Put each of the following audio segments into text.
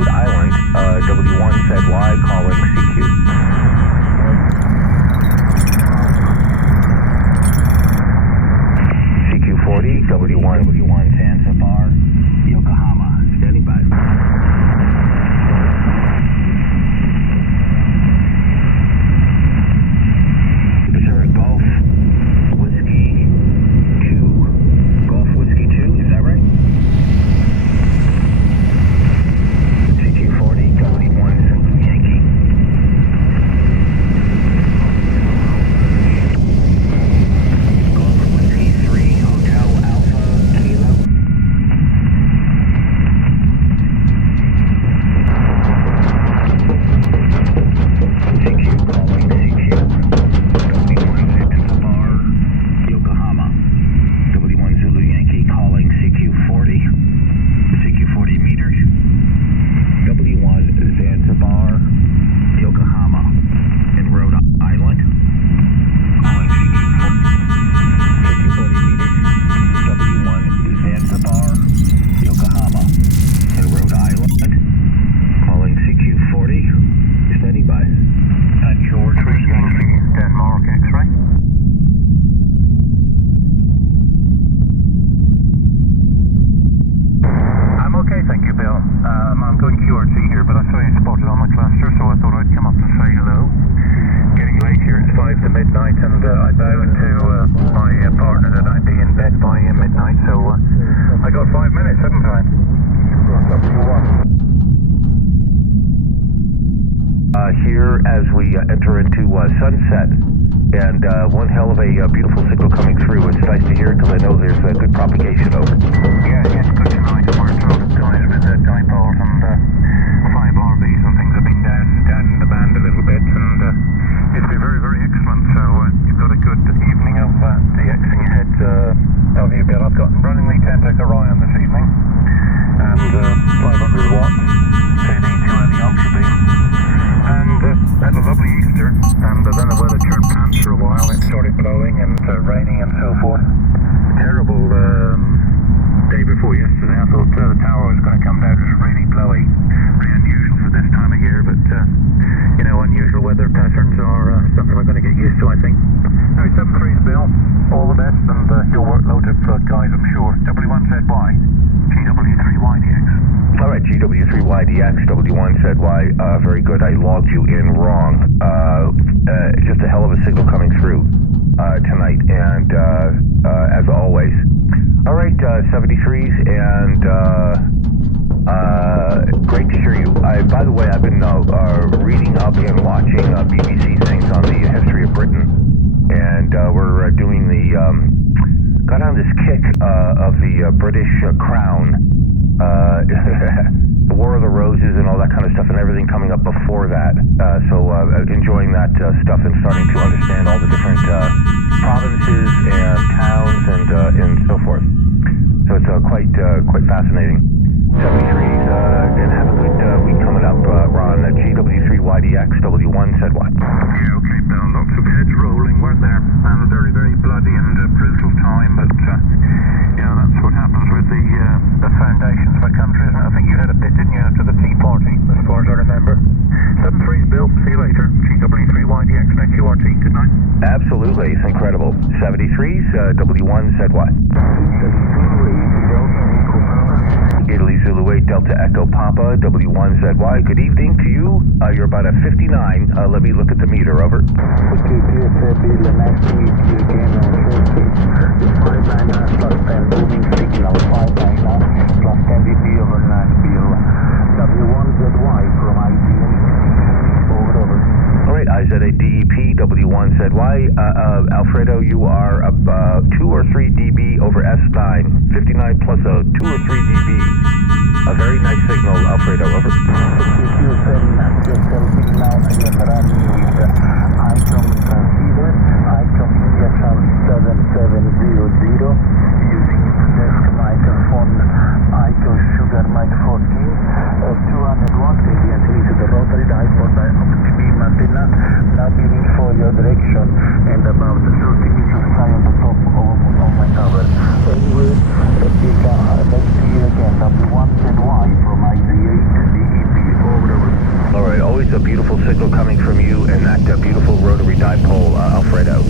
Rhode Island, W1ZY calling CQ. CQ40, W1 Zanzibar, Yokohama, standing by. Golf Whiskey 2. Golf Whiskey 2, is that right? CQ40, W1 Zulu Yankee. Golf Whiskey 3, Hotel Alpha Kilo. CQ calling CQ. Here as we enter into sunset, and one hell of a beautiful signal coming through. It's nice to hear because I know there's good propagation over. Yeah, it's good tonight. We're guys with dipoles and 5 RVs and things have been down in the band a little bit, and it's been very, very excellent. So you've got a good evening of DXing ahead of you, Bill. I've got running the Tentec Orion this evening, and 500 watts, CD2 and the Ultra Beam. And had a lovely Easter, and then the weather turned pants for a while. It started blowing and raining and so forth. Terrible day before yesterday. I thought the tower was going to come down. It was really blowy, really unusual for this time of year, but unusual weather patterns are something we're going to get used to, I think. Now, 7-3's Bill, all the best, and you'll work loads of guys, I'm sure. W1ZY, GW3YDX. All right, GW3YDX, W1ZY, very good. I logged you in wrong. Just a hell of a signal coming through tonight, and as always. All right, 73s, and great to hear you. By the way, I've been reading up and watching BBC things on the history of Britain, and we're doing got on this kick of the British Crown. The War of the Roses and all that kind of stuff, and everything coming up before that. So enjoying that stuff and starting to understand all the different provinces and towns and so forth. So it's quite fascinating. 73s, and have a good week coming up, Ron. GW3YDX, W1ZY. Yeah, okay, Bill. Lots of heads rolling, weren't there? And a very, very bloody and brutal time, but that's what happens with the foundations of a country, isn't it? I think you had a bit, didn't you, after the Tea Party, as far as I remember. 73's Bill. See you later. GW3YDX, no QRT. Good night. Absolutely. It's incredible. 73's, W1ZY. Italy Zulu 8 Delta Echo Papa, W1ZY. Good evening to you. You're about at 59. Let me look at the meter. Over. Okay, dear Bill, nice to meet you again on Thursday. 599 plus 10 booming signal. 599 plus 10 dB over 9 Bill. W1ZY from IGN. Over. All right, IZ8DEP, W1ZY. Alfredo, you are about 2 or 3 dB over S9. 59 plus a 2 or 3 dB. A very nice signal, Alfredo. Over. Just helping now I am running with ICOM transceiver, ICOM injection 7700, using desk microphone, ICO Sugar Mic 14, 200 watts, immediately to the rotary dipole by optic beam antenna, now beaming for your direction, and about 30 meters high on the top of my tower. Anyway, let's see you again, W1ZY from IZ8 DEP. always a beautiful signal coming from you and that beautiful rotary dipole, Alfredo.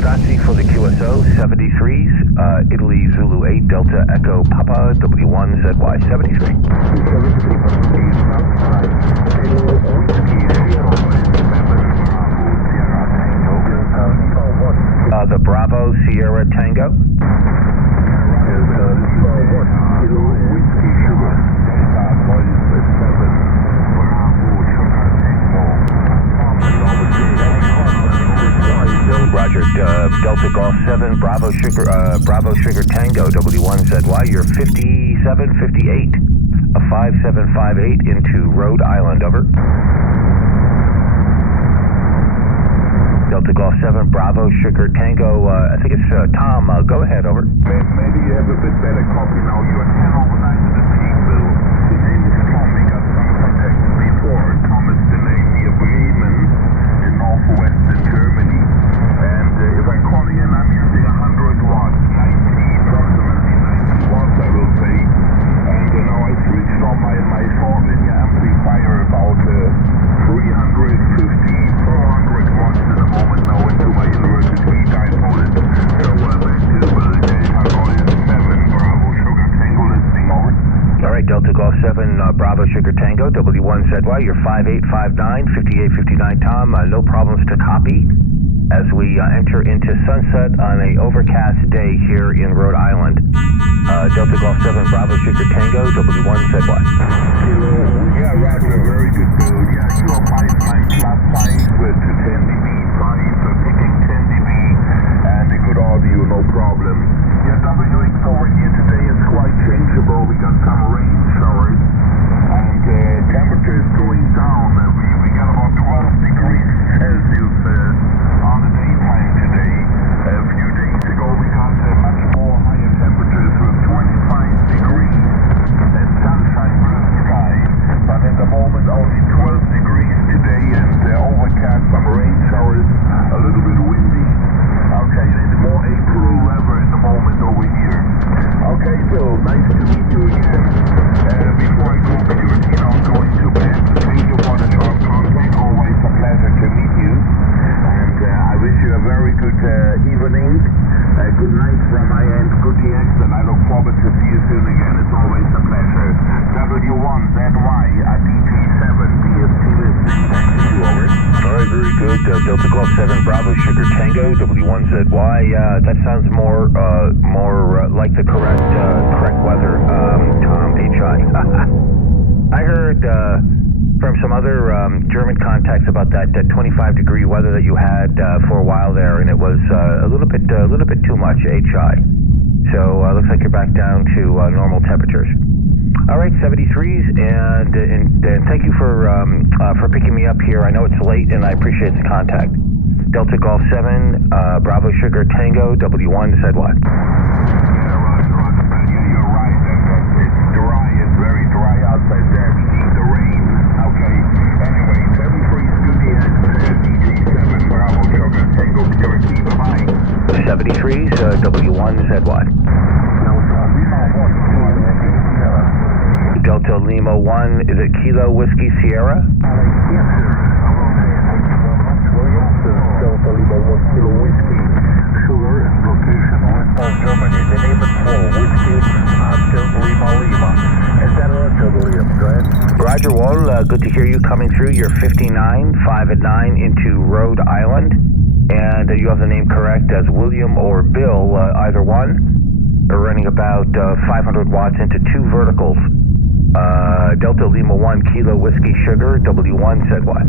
Grazie for the QSO, 73s, Italy Zulu 8, Delta Echo Papa, W1ZY, 73. The Bravo Sierra Tango. Roger, Delta Golf 7, Bravo Sugar Tango, W1ZY, you're 5758, a 5758 into Rhode Island, over. Delta Golf 7, Bravo Sugar Tango, I think it's Tom, go ahead, over. Maybe you have a bit better copy now, you're 10 overnight in the team, Bill. The name is Tom, we got some contact before. Tom is the name near Bremen in northwestern Germany. And if I call in, I'm using 100 watts, approximately 90 watts, I will say. And now I switched on my short linear amplifier about 350, 400 watts in a moment now into my inverted V dipole. So back to Delta Golf 7, Bravo Sugar Tango listening, over. All right, Delta Golf 7, Bravo Sugar Tango, W1ZY, you're 5859, 5859, Tom, no problems to copy. As we enter into sunset on a overcast day here in Rhode Island. Delta Golf 7, Bravo Sugar Tango, W1ZY. Yeah, Roger, very good build. Yeah, you are 5 plus 5 with 10 dB, 5, picking 10 dB, and a good audio, no problem. Yeah, WX over here today is quite changeable. We got some rain showers, and temperature is going down. We got about 12 degrees Celsius on the daytime today. A few days ago we got much more higher temperatures with 25 degrees and sunshine blue sky. But at the moment only 12 degrees today and overcast, some rain showers, a little bit windy. Okay, it's more April weather at the moment over here. Okay, Bill, nice to meet you again. Before I go pure Tino, I'm going to bed. Thank you for the short contact. Always a pleasure to meet you. And I wish you a very good evening, good night from my end, good DX, and I look forward to see you soon again. It's always a pleasure. W1ZY, DT7, BST listening. Back to you, over. All right, very good. Delta Golf 7, Bravo Sugar Tango, W1ZY. That sounds more like the correct weather, Tom, HI. I heard from some other German contacts about that 25-degree weather that you had for a while there, and it was a little bit too much, HI. So looks like you're back down to normal temperatures. All right, 73s, and thank you for picking me up here. I know it's late, and I appreciate the contact. Delta Golf 7, Bravo Sugar Tango, W1ZY. Yeah, Roger. Yeah, you're right. It's dry. It's very dry outside there. We need the rain. Okay. Anyway, 73's good DX, DT7, Bravo Sugar Tango, Purity. Bye-bye. 73s, W1ZY. Delta Lima 1, is it Kilo Whiskey Sierra? Yes, sir. Delta Lima 1 Kilo Whiskey. Sugar, location Western Germany. The name is Paul Whiskey, Delta Lima. Is that Roger, William? Go ahead. Roger, Wall, good to hear you coming through. You're 59, 5 and 9 into Rhode Island. And you have the name correct as William or Bill, either one. We're running about 500 watts into 2 verticals. Delta Lima 1 Kilo Whiskey Sugar, W1ZY.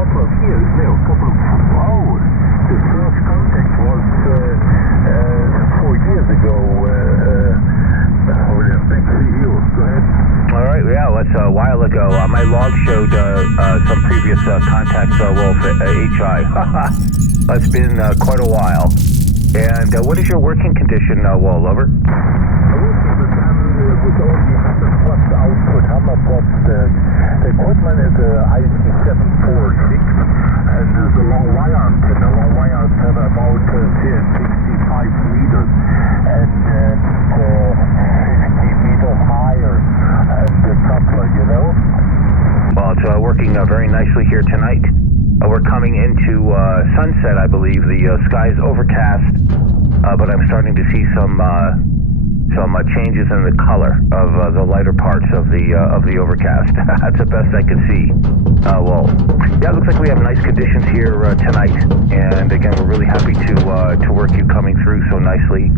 Couple of, the first contact was while ago. My log showed some previous contacts, Wolf, HI. It's been quite a while. And what is your working condition, Wolf? Over? With only 100 watts output, 100 watts. The equipment is IC746, and there's a long wire antenna. Long wire antenna about 65 meters, and 50 meters higher, and the coupler, you know? Well, it's working very nicely here tonight. We're coming into sunset, I believe. The sky is overcast, but I'm starting to see some changes in the color of the lighter parts of the overcast. That's the best I can see. Well, yeah, it looks like we have nice conditions here tonight, and again, we're really happy to work you coming through so nicely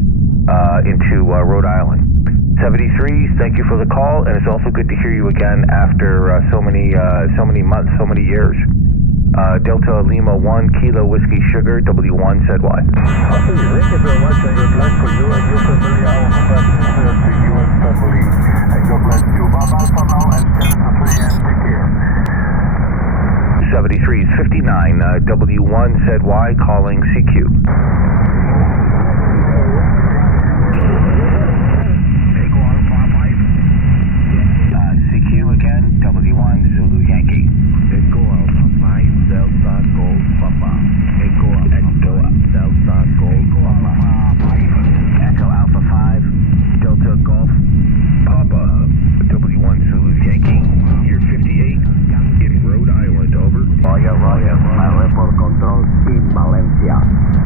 into Rhode Island. 73s, thank you for the call, and it's also good to hear you again after so many months, so many years. Delta Lima 1 Kilo Whiskey Sugar, W1 said why. Okay, thank you very much, and good luck for you and your family. Our best to you and family, and God bless you. Bye-bye for now, and 73, and take care. 73s 59, W1 said why, calling CQ. CQ again, W1 Zulu Yankee. Echo Alpha 5 Delta Gold Papa. Echo Alpha 5 Delta Gold Papa. Echo Alpha 5 Delta Golf Papa. W1 Zulu Yankee. You're 58 in Rhode Island, over. Roger, my report control in Valencia.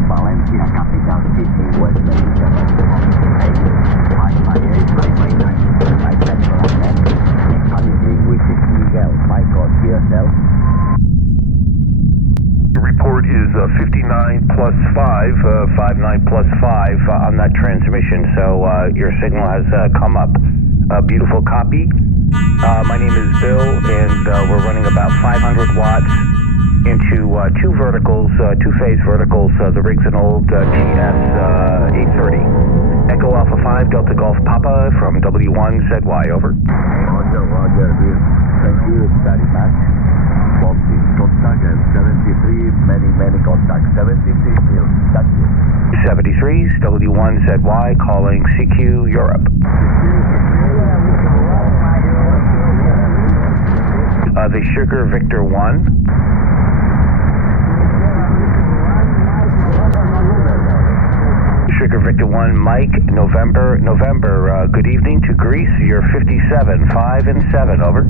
Valencia capital city, West Mediterranean. 558, 559. I sent you a message. With Miguel, Michael, yourself. The report is 59 plus 5, 59 plus 5 on that transmission, so your signal has come up. A beautiful copy. My name is Bill, and we're running about 500 watts into two verticals, two-phase verticals. The rig's an old TS 830. Echo Alpha 5 Delta Golf Papa from W1 ZY, over. Roger, Bill. Thank you very much for this contact, and 73, many contacts. 73, Bill. Thank you. 73s, W1 ZY, calling CQ Europe. The Sugar Victor 1. Sugar Victor 1, Mike, November, good evening to Greece, you're 57, 5 and 7, over.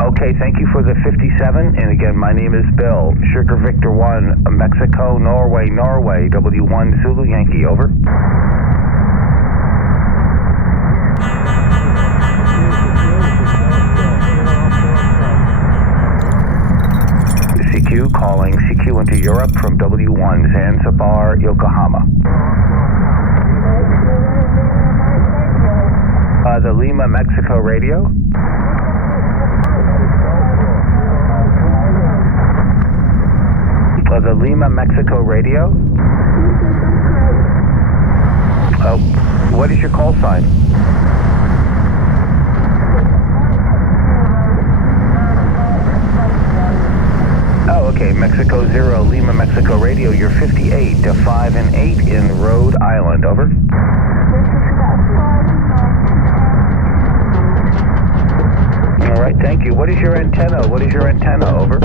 Okay, thank you for the 57, and again, my name is Bill, Sugar Victor 1, Mexico, Norway, W1 Zulu Yankee, over. CQ, calling CQ into Europe from W1 Zanzibar, Yokohama. The Lima, Mexico radio. The Lima, Mexico radio. What is your call sign? Oh, okay, Mexico 0, Lima, Mexico radio. You're 58 to 5 and 8 in Rhode Island, over. All right, thank you. What is your antenna? Over.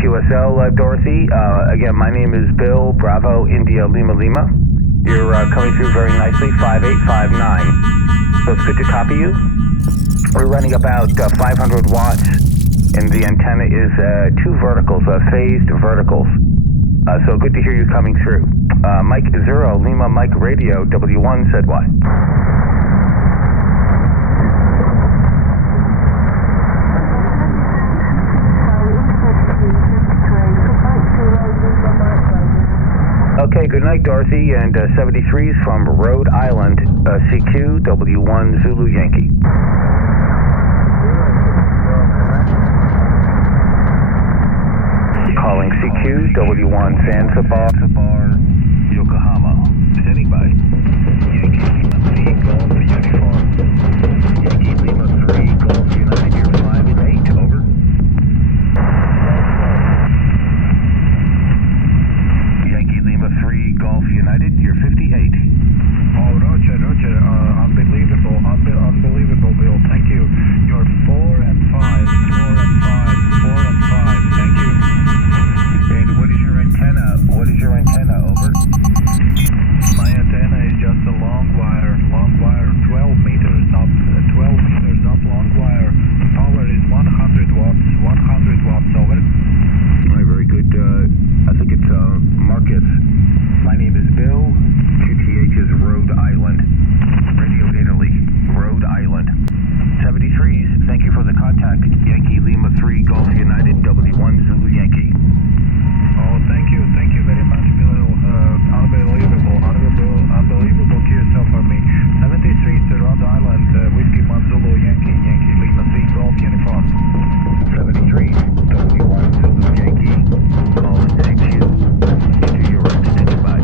QSL, Dorothy. Again, my name is Bill, Bravo, India, Lima. You're coming through very nicely, 5859. So it's good to copy you. We're running about 500 watts, and the antenna is two verticals, phased verticals. So good to hear you coming through. Mike 0, Lima, Mike radio, W1 said why. Okay, Good night, Dorothy, and 73's from Rhode Island, CQ, W1 Zulu Yankee. Calling CQ, W1 Zanzibar, Yokohama. Standing by. Yankee Lima 3, Golf Uniform. Yankee Lima 3, Golf United, you're 5 and 8, over. Yankee Lima 3, Golf United, you're 58. Oh, Roger. Unbelievable, Bill. Thank you. You're 4 and 5. Thank you. And what is your antenna? Over? My antenna is just a long wire, 12 meters up, long wire. Power is 100 watts, over. All right, very good. I think it's Marcus. My name is Bill. QTH is Rhode Island. Radio Italy, Rhode Island. 73s, thank you for the contact. Yankee Lima 3, Golf United, W1 Zulu Yankee. Oh, thank you very much, Bill. Unbelievable QSL for me. 73 to Rhode Island, Whiskey 1 Zulu Yankee, Yankee Lima 3, Golf Uniform. 73, W1 Zulu Yankee. Call and CQ into Europe. Standing by.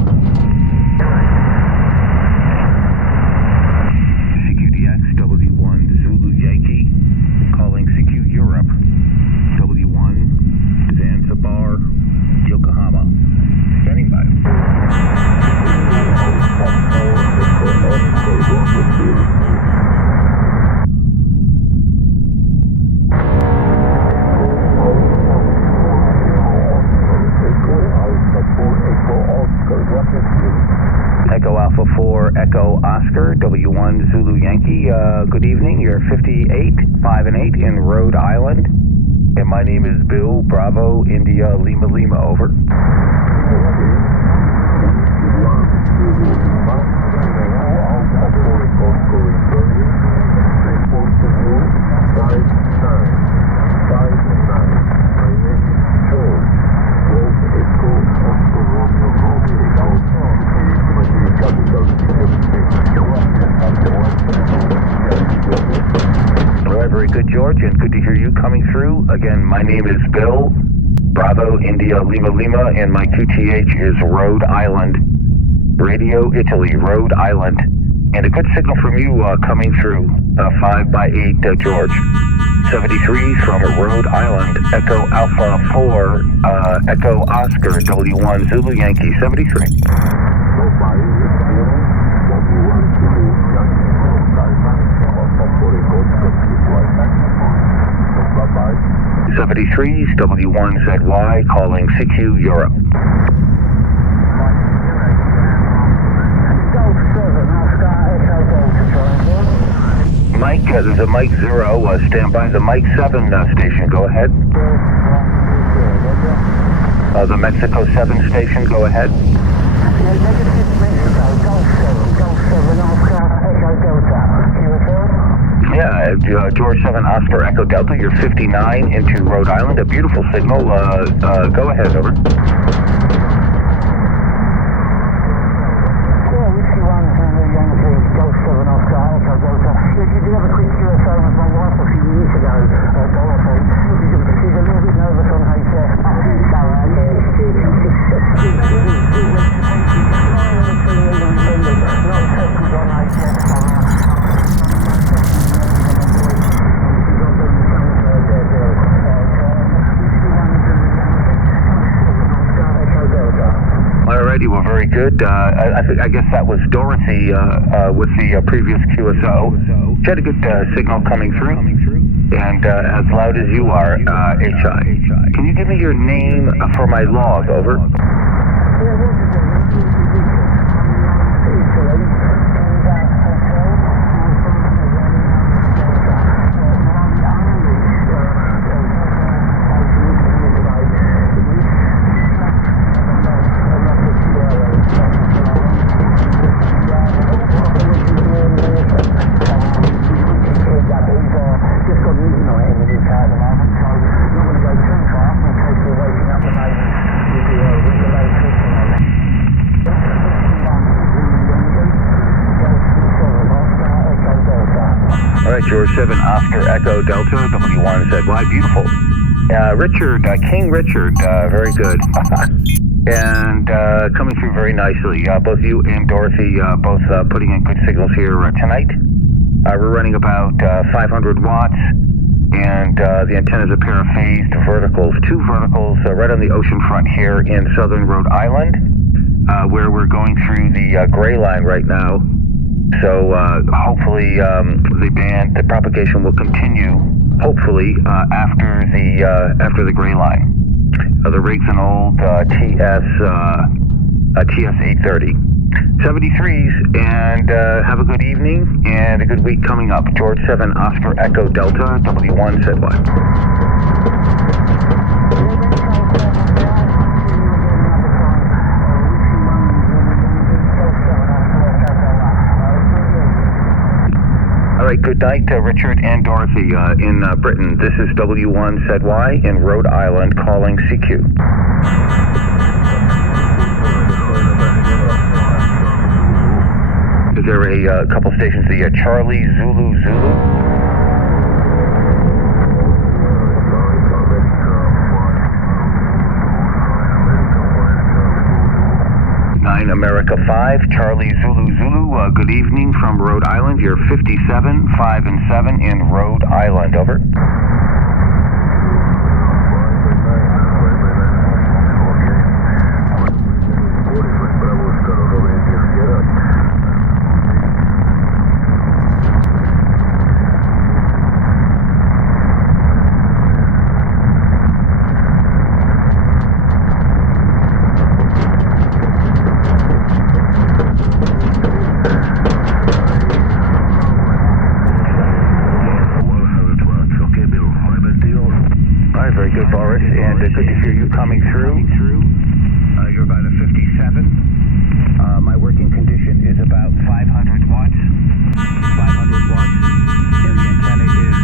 CQDX, W1 Zulu Yankee. Calling CQ Europe. W1 Zanzibar, Yokohama. Standing by. Echo Alpha 4, Echo Oscar, W1 Zulu Yankee. Good evening. You're 58, 5 and 8 in Rhode Island. And my name is Bill, Bravo, India, Lima, over. All right, very good, George, and good to hear you coming through. Again, my name is Bill, Bravo, India, Lima, and my QTH is Rhode Island. Radio Italy, Rhode Island. And a good signal from you coming through, 5 by 8, George. 73 from Rhode Island, Echo Alpha 4, Echo Oscar, W1 Zulu Yankee, 73. 73's W1ZY calling CQ Europe. Mike, there's a Mike 0, stand by. The Mike 7 station, go ahead. The Mexico 7 station, go ahead. Yeah, George 7 Oscar Echo Delta, you're 59 into Rhode Island, a beautiful signal. Go ahead, over. Alrighty, well, very good. I guess that was Dorothy with the previous QSO. She had a good signal coming through, and as loud as you are, HI. Can you give me your name for my log, over? All right, George 7, Oscar Echo Delta, W1ZY, beautiful. Richard, King Richard, very good. And coming through very nicely. Both you and Dorothy both putting in good signals here tonight. We're running about 500 watts, and the antenna is a pair of phased verticals. Two verticals right on the ocean front here in southern Rhode Island, where we're going through the gray line right now. So hopefully the propagation will continue, hopefully, after the gray line. The rig's an old TS 830. 73s, and have a good evening and a good week coming up. George 7, Oscar Echo Delta, W1ZY. All right, good night, Richard and Dorothy in Britain. This is W1ZY in Rhode Island calling CQ. Is there a couple stations, the Charlie Zulu Zulu? America 5, Charlie Zulu Zulu, good evening from Rhode Island. You're 57, 5 and 7 in Rhode Island, over. Good to hear you coming through. You're about a 57. My working condition is about 500 watts. 500 watts. And the antenna is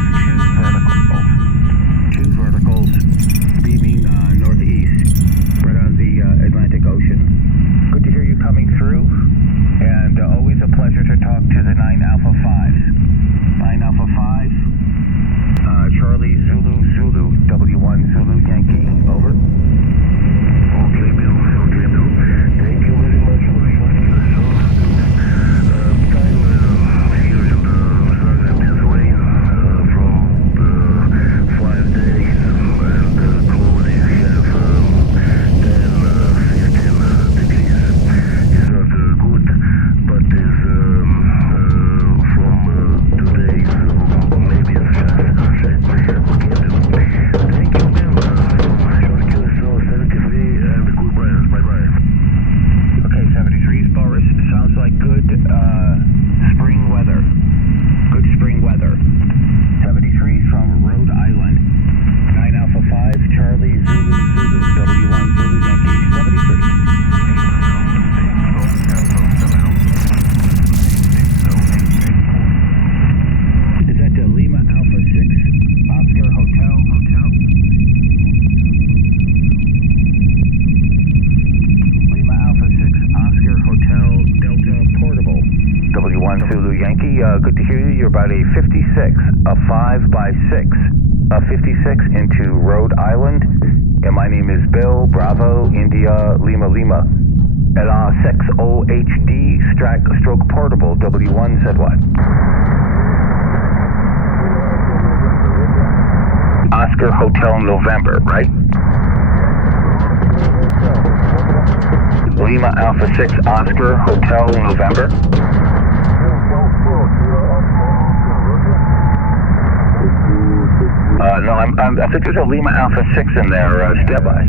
two verticals beaming northeast, right on the Atlantic Ocean. Good to hear you coming through. And always a pleasure to talk to the 9 Alpha 5s. 9 Alpha 5. Charlie Zulu Zulu, W1 Zulu Yankee, over. Okay, Bill. Thank you very much for showing yourself. Time here in southern Pennsylvania from 5 days, and clothing have 10, 15 degrees. It's not good, but it's from 2 days, maybe it's just. Thank you, Bill. Short QSO 73 and goodbye. Bye-bye. Okay, 73s, Boris. Sounds like good spring weather. Good spring weather. 73s from Rhode Island. 9 Alpha 5, Charlie Zulu Zulu, W1 Zulu Yankee, 73. Is that the Lima Alpha 6 Oscar Hotel? Lima Alpha 6 Oscar Hotel Delta Portable. W1 Zulu Yankee, good to hear you. You're about a 56, a 5 by 6, a 56 into Rhode Island. And my name is Bill, Bravo, India, Lima Lima. At 6OHD Stroke Portable, W1ZY. Oscar Hotel November, right? Lima Alpha 6 Oscar Hotel November. No, I think there's a Lima Alpha 6 in there. Stand by.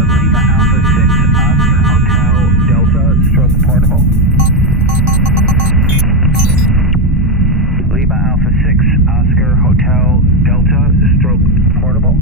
Lima Alpha 6 Oscar Hotel Delta Stroke Portable. Lima Alpha 6 Oscar Hotel Delta Stroke Portable.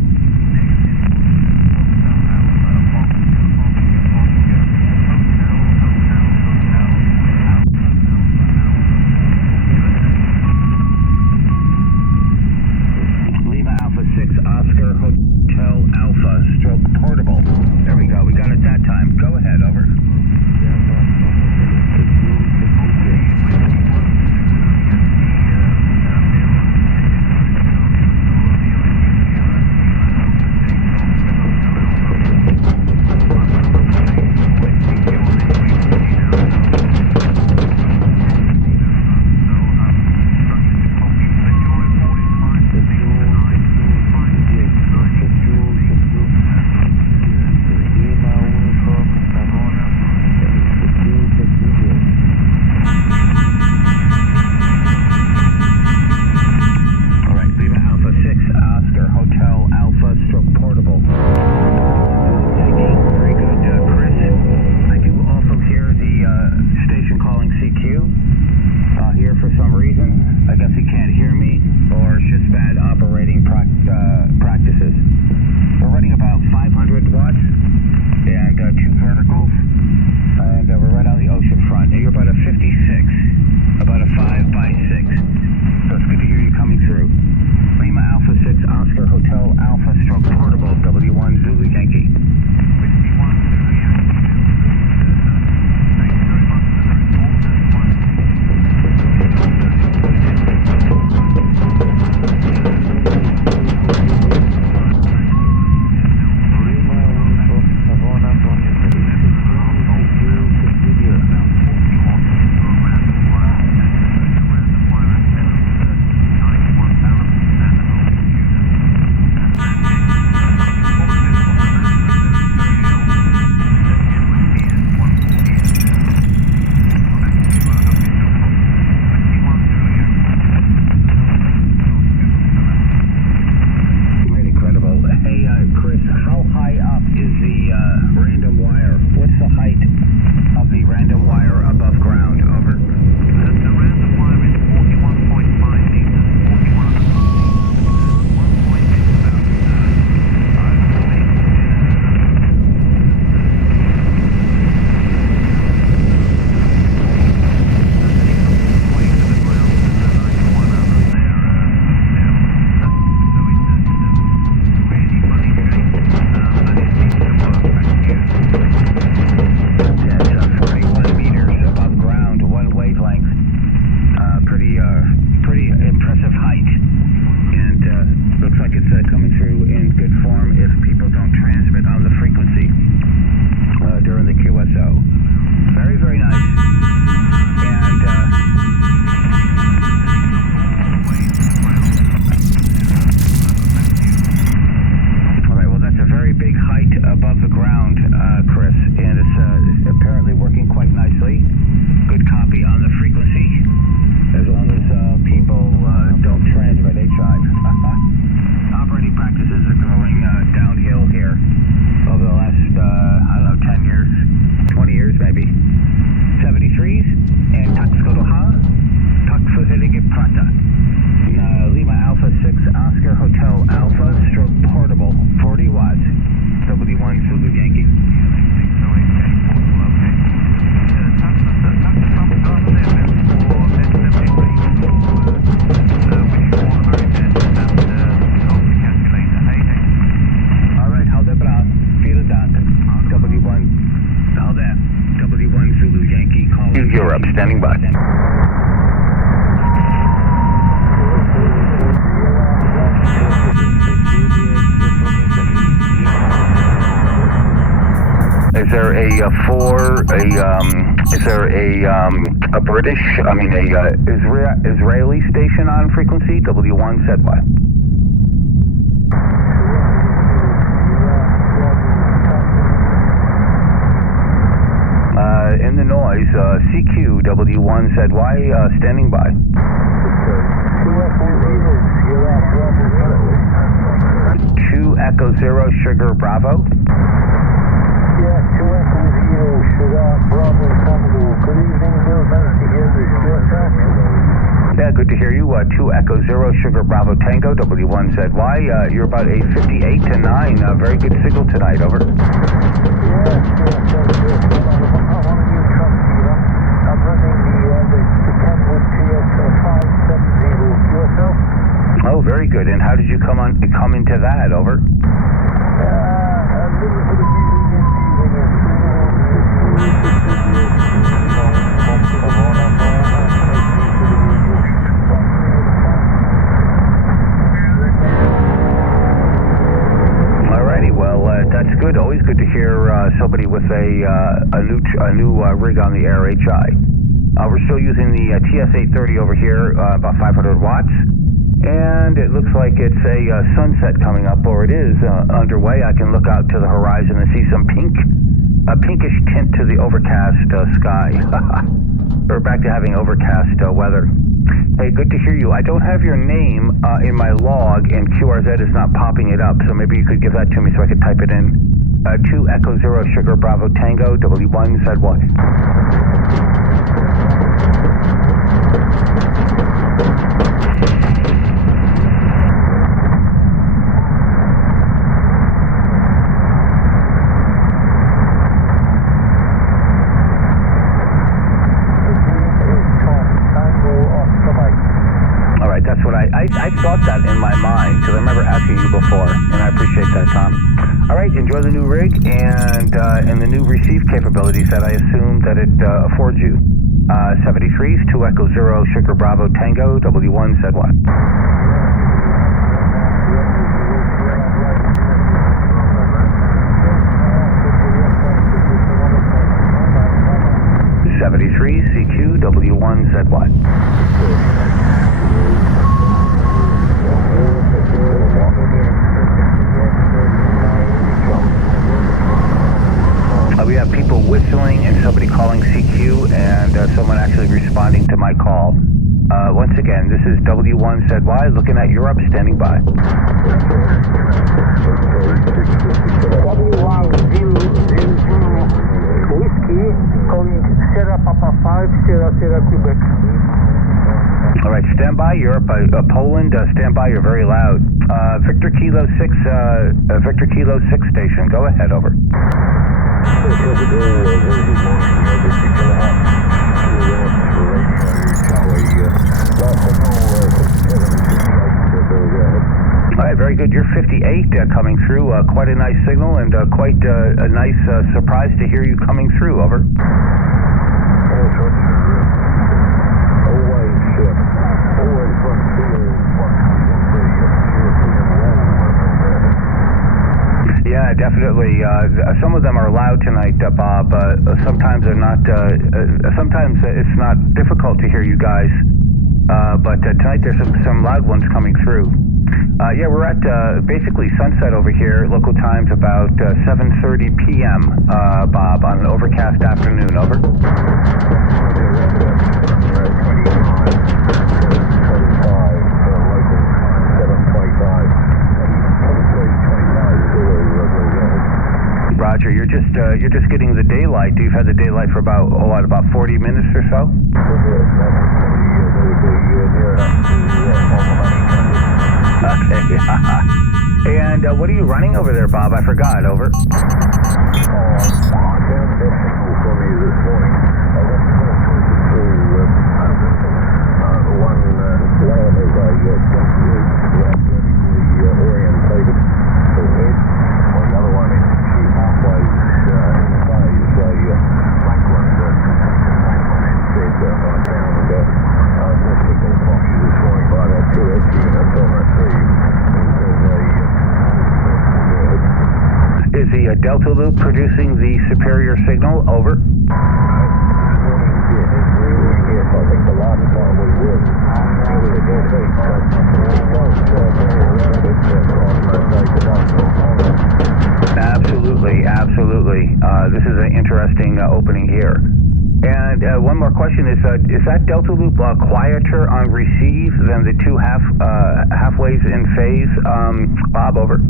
Europe, standing by. Is there a British, Israeli station on frequency? W1 said what? In the noise, CQ, W1 said why, standing by. 2 Echo Zero Sugar Bravo. Yeah, 2 Echo Zero Sugar Bravo Tango. Good evening, Bill. Nice to hear this. Yeah, good to hear you. 2 Echo Zero Sugar Bravo Tango, W1 said why. You're about a 58 to 9. Very good signal tonight, over. Yeah, I'm running the Kenwood TX570 yourself. Oh, very good. And how did you come into that, over? A little bit of Alrighty, well, that's good. Always good to hear somebody with a new rig on the RHI. We're still using the TS830 over here, about 500 watts. And it looks like it's a sunset coming up, or it is underway. I can look out to the horizon and see some pinkish tint to the overcast sky. We're back to having overcast weather. Hey, good to hear you. I don't have your name in my log, and QRZ is not popping it up, so maybe you could give that to me so I could type it in. 2 Echo Zero Sugar Bravo Tango, W1 said what? That's what I thought that in my mind, because I remember asking you before, and I appreciate that, Tom. All right, enjoy the new rig and the new receive capabilities that I assume that it affords you. 73s, 2 Echo Zero Sugar Bravo Tango, W1 said what? 73 CQ, W1 said what? We have people whistling and somebody calling CQ and someone actually responding to my call. Once again, this is W1 said why, looking at Europe, standing by. W1 Zulu Whiskey, calling Sierra Papa 5, Sierra Quebec. All right, stand by, Europe, Poland, stand by, you're very loud. Victor Kilo 6 station, go ahead, over. All right, very good. You're 58 coming through. Quite a nice signal and quite a nice surprise to hear you coming through, over. Yeah, definitely. Some of them are loud tonight, Bob. Sometimes they're not. Sometimes it's not difficult to hear you guys. But tonight there's some loud ones coming through. Yeah, we're at basically sunset over here. Local time's about 7:30 p.m. Bob, on an overcast afternoon. Over. Roger, you're just getting the daylight. You've had the daylight for about 40 minutes or so? Okay. And what are you running over there, Bob? I forgot. Over. Delta Loop producing the superior signal, over. Yes, I think the last time we did, it was a good heat, Absolutely, absolutely. This is an interesting opening here. And one more question is that Delta Loop quieter on receive than the two halfways in phase? Bob, over.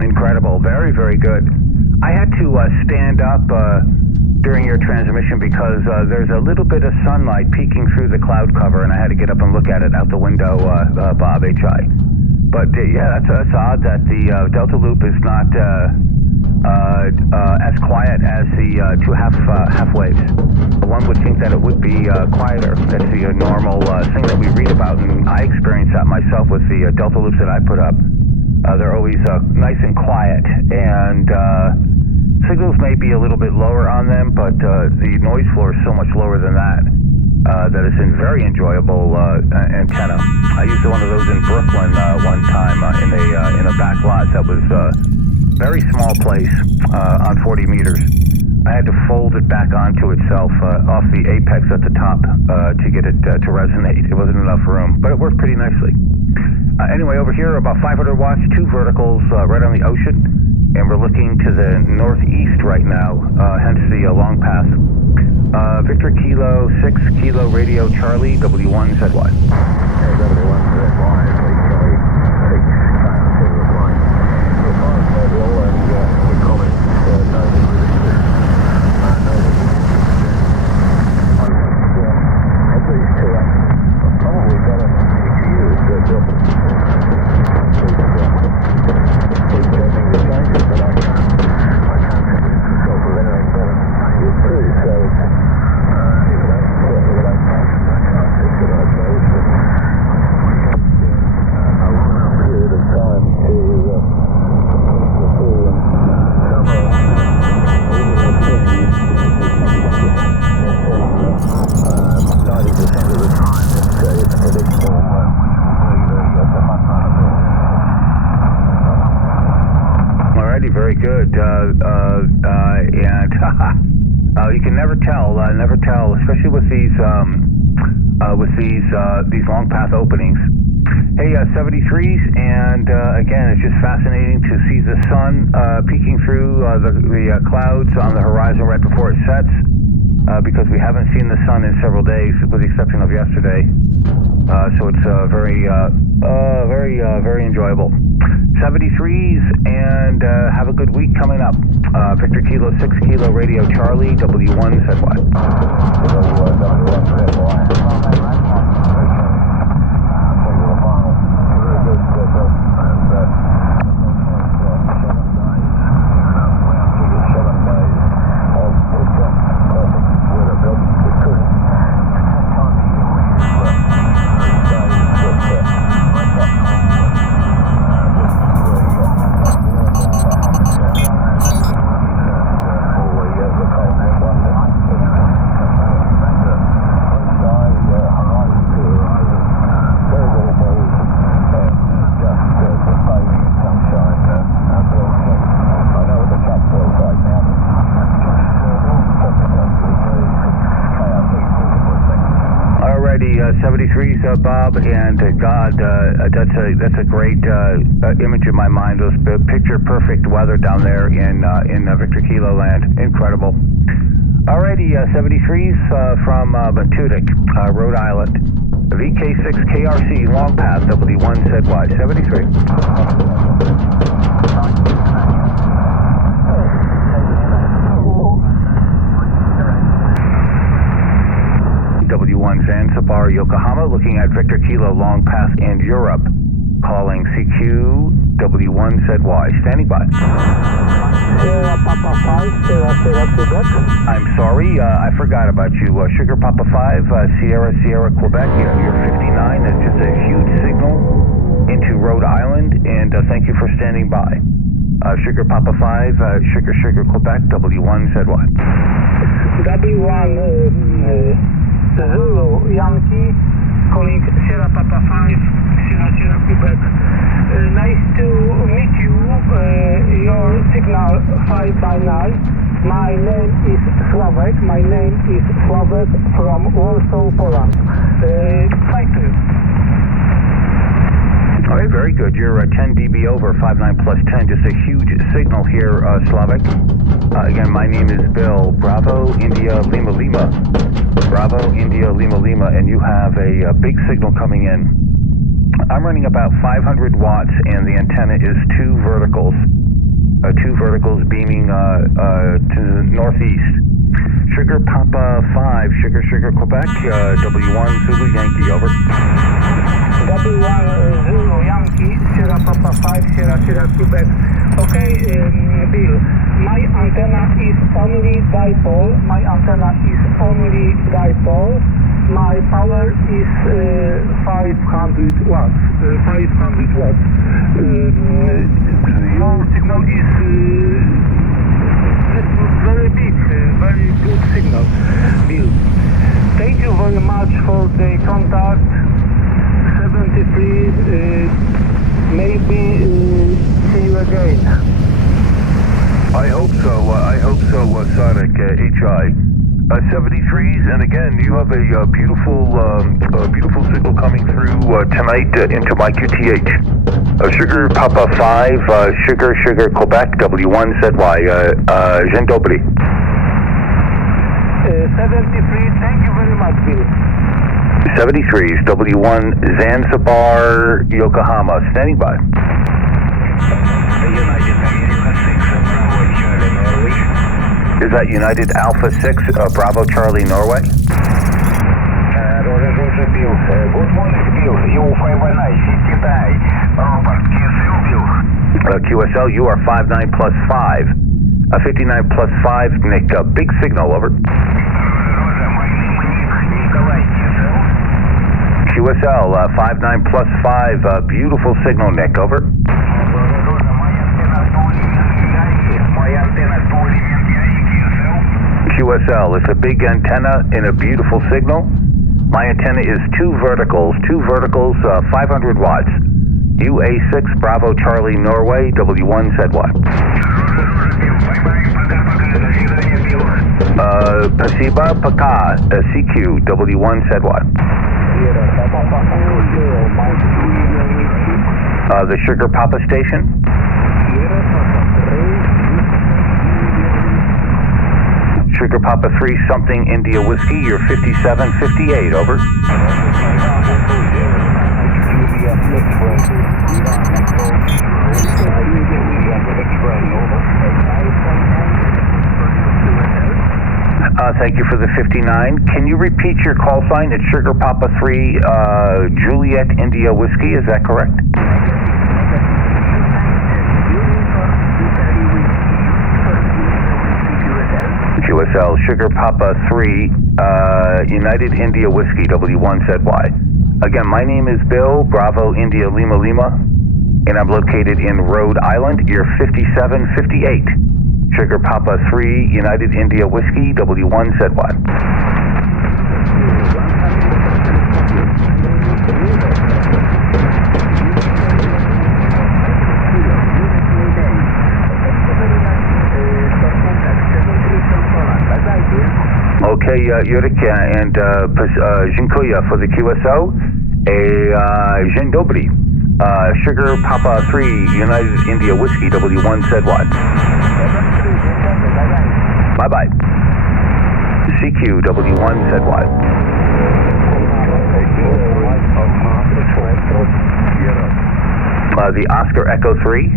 Incredible. Very, very good. I had to stand up during your transmission because there's a little bit of sunlight peeking through the cloud cover, and I had to get up and look at it out the window, Bob, HI. But yeah, that's odd that the Delta Loop is not as quiet as the two half waves. One would think that it would be quieter. That's the normal thing that we read about, and I experienced that myself with the Delta Loops that I put up. They're always nice and quiet, and signals may be a little bit lower on them, but the noise floor is so much lower than that that it's a very enjoyable antenna. I used one of those in Brooklyn one time in a back lot that was very small place on 40 meters. I had to fold it back onto itself off the apex at the top to get it to resonate. It wasn't enough room, but it worked pretty nicely. Anyway, over here, about 500 watts, two verticals right on the ocean, and we're looking to the northeast right now, hence the long path. Victor Kilo 6 Kilo Radio Charlie, W1 ZY. W1 ZY, Very good, and you can never tell, especially with these long path openings. Hey, 73s, and again, it's just fascinating to see the sun peeking through the clouds on the horizon right before it sets, because we haven't seen the sun in several days, with the exception of yesterday. So it's very enjoyable. 73s, and have a good week coming up. Victor Kilo 6 Kilo Radio Charlie, W1 ZY. Alrighty, 73s, Bob, and God, that's a great image in my mind. Those picture perfect weather down there in Victor Kilo land, incredible. Alrighty, 73s from Matutic, Rhode Island, VK6 KRC long path W1 ZY 73. W1 Zanzibar, Yokohama, looking at Victor Kilo long path in Europe. calling CQ, W1ZY. Standing by. Sierra Papa 5, Sierra Quebec. I'm sorry, I forgot about you. Sugar Papa 5, Sierra Quebec. You're 59. That's just a huge signal into Rhode Island, and thank you for standing by. Sugar Papa 5, Sugar Quebec, W1ZY. W1 Zulu Yankee, calling Sierra Papa 5, Sierra Quebec. Nice to meet you. Your signal 559. My name is Sławek. From Warsaw, Poland. Thank you. All right, very good. You're 10 dB over, 59 plus 10. Just a huge signal here, Slavik. Again, my name is Bill. Bravo, India, Lima, Lima. Bravo, India, Lima, Lima. And you have a big signal coming in. I'm running about 500 watts, and the antenna is two verticals beaming to the northeast. Sugar Papa 5, Sugar Quebec, W1 Zulu Yankee, over. W1 Zulu Yankee, Sierra Papa 5, Sierra Quebec. Okay, Bill, my antenna is only dipole. My power is 500 watts. Your signal is very big, very good signal, Bill. Thank you very much for the contact. 73, maybe see you again. I hope so, Sonic, HI. 73s, and again, you have a beautiful signal coming through tonight into my QTH. Sugar Papa 5, Sugar Quebec, W1ZY, Dzień dobry. 73, thank you very much, Bill. 73s, W1 Zanzibar, Yokohama, standing by. Is that United Alpha 6, Bravo Charlie, Norway? Good morning, Bill. You 519, QSL, you are 59 plus 5. 59 plus 5, Nick, big signal, over. QSL, 59 plus 5, beautiful signal, Nick, over. QSL, it's a big antenna and a beautiful signal. My antenna is two verticals, 500 watts. UA6 Bravo Charlie Norway, W1ZY. Pasiba Paka, CQ, W1ZY. The Sugar Papa station. Sugar Papa 3 something India Whiskey, you're 5758, over. Thank you for the 59. Can you repeat your call sign? It's Sugar Papa 3 Juliet India Whiskey, is that correct? QSL, Sugar Papa 3, United India Whiskey, W1ZY. Again, my name is Bill, Bravo India Lima Lima, and I'm located in Rhode Island. You're 5758. Sugar Papa 3, United India Whiskey, W1ZY. Okay, Yurik and Dziękuję for the QSO. Dzień dobry. Sugar Papa 3, United India Whiskey, W1ZY. Bye-bye. CQ, W1ZY. The Oscar Echo 3.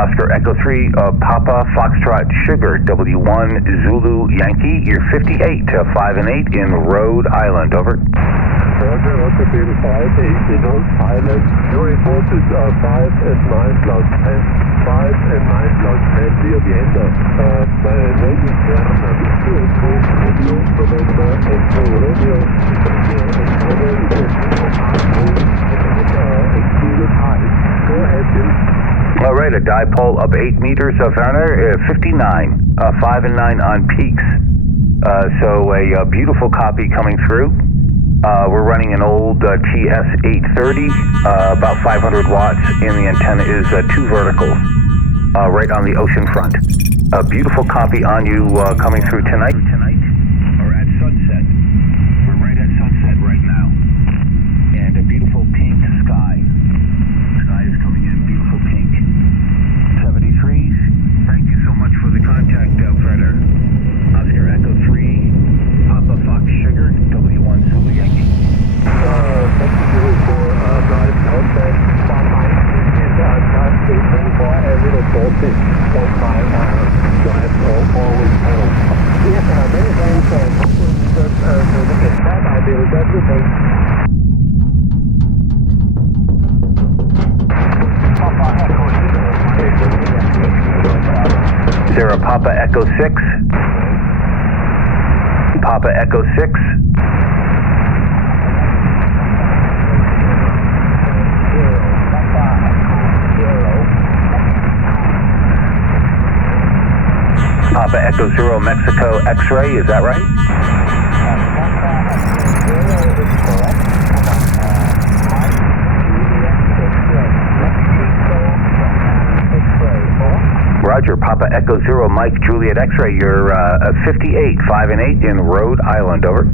Oscar Echo 3, Papa Foxtrot Sugar, W1 Zulu Yankee. You're 58 to 5 and 8 in Rhode Island. Over. Roger, Roger, Bill 580, pilot. Your report is 5 and 9 plus 10. 5 and 9 plus 10, via Vienna. Ladies and gentlemen, to improve radio, November, Echo Radio, exceeded height. Go ahead, Bill. All right, a dipole up 8 meters of Werner, 59, 5 and 9 on peaks. So a beautiful copy coming through. We're running an old TS-830, about 500 watts, and the antenna is 2 verticals, right on the ocean front. A beautiful copy on you coming through tonight. Or at sunset. We're right at sunset right now. And a beautiful pink sky. Sky is coming in beautiful pink. 73s. Thank you so much for the contact, Fredder. Oscar Echo 3, Papa Fox Sugar, W1 Zulu Yankee. Thank you for guys outside from my and I'm station for a little voltage on my drive always home. Yes, many thanks for looking at that. I will definitely Is there a Papa Echo 6? Papa Echo 6? Papa Echo 0 Mexico X-ray, is that right? Roger, Papa Echo 0 Mike Juliet X-ray, you're 58, 5 and 8 in Rhode Island, over.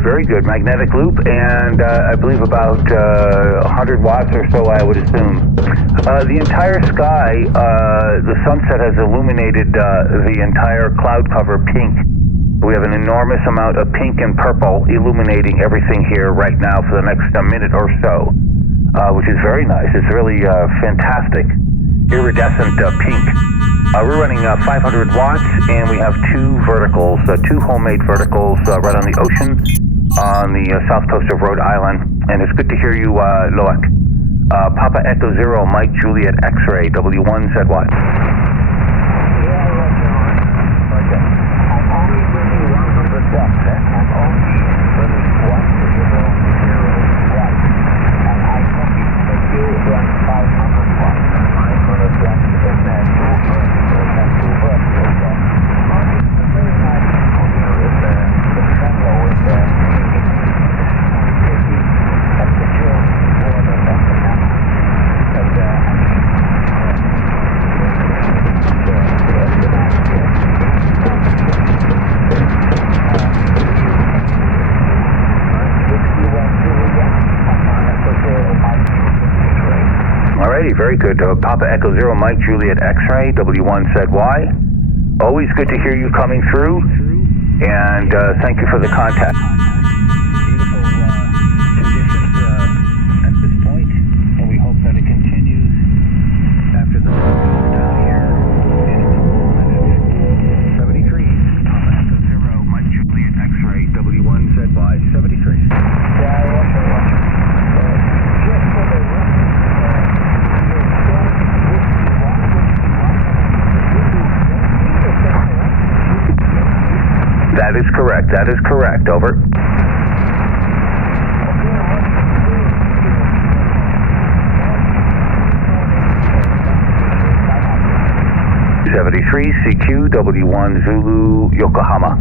Very good. Magnetic loop, and I believe about 100 watts or so, I would assume. The entire sky, the sunset has illuminated the entire cloud cover pink. We have an enormous amount of pink and purple illuminating everything here right now for the next minute or so, which is very nice. It's really fantastic. Iridescent pink. We're running 500 watts, and we have 2 verticals, 2 homemade verticals right on the ocean on the south coast of Rhode Island. And it's good to hear you, Loic. Papa Echo 0, Mike Juliet X-ray, W1 said what? Very good. Papa Echo 0, Mike Juliet X-ray, W1 said Y. Always good to hear you coming through, and thank you for the contact. Beautiful conditions at this point, and we hope that it continues after the down here in 73. Papa Echo 0, Mike Juliet X-ray, W1 said Y, 73. That is correct. That is correct. Over. '73 CQ W1 Zulu Yokohama.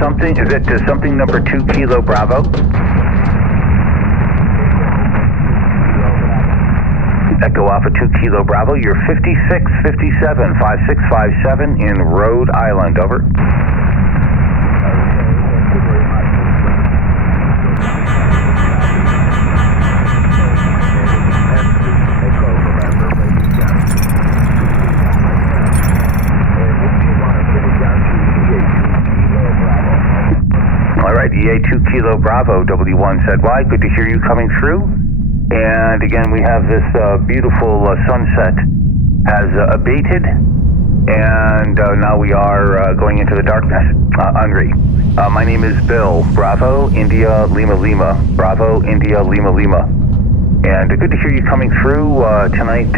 Something is it something number 2 Kilo Bravo? Echo Alpha 2 Kilo Bravo, you're 5657 in Rhode Island, over. EA2 Kilo Bravo, W1ZY, good to hear you coming through. And again, we have this beautiful sunset has abated, and now we are going into the darkness. Henri, my name is Bill, Bravo, India, Lima, Lima, Bravo, India, Lima, Lima. And good to hear you coming through tonight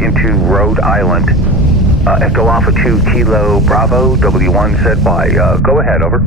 into Rhode Island. Echo Alpha 2 Kilo Bravo, W1ZY, go ahead, over.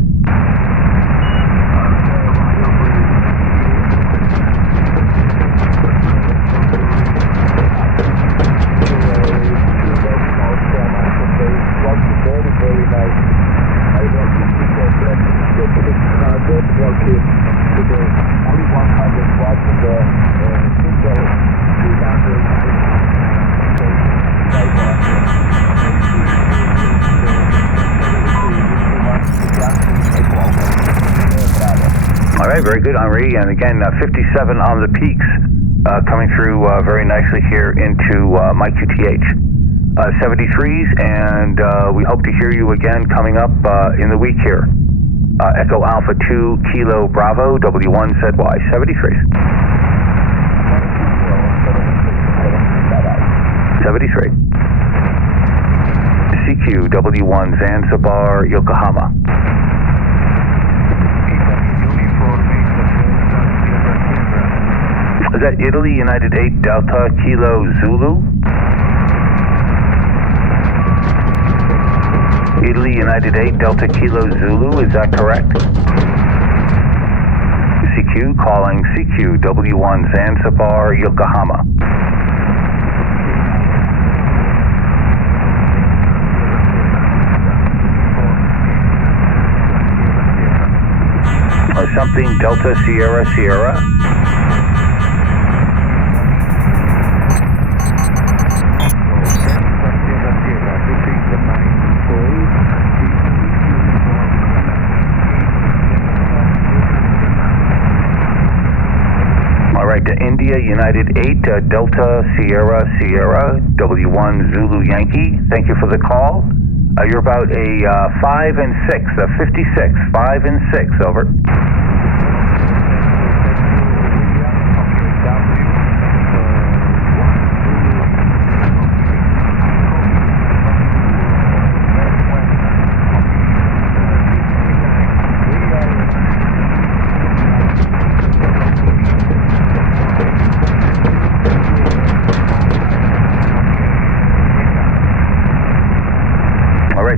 All right, very good, Henri. And again, 57 on the peaks, coming through very nicely here into my QTH. 73s, and we hope to hear you again coming up in the week here. Echo Alpha 2 Kilo Bravo, W1ZY, 73s. 73. CQ W1 Zanzibar, Yokohama. Is that Italy, United 8 Delta Kilo Zulu? Italy, United 8 Delta Kilo Zulu, is that correct? CQ calling CQ W1 Zanzibar, Yokohama. Or something Delta Sierra Sierra. To India, United 8, Delta Sierra Sierra, W1 Zulu Yankee. Thank you for the call. You're about a 5 and 6, a 56, 5 and 6, over.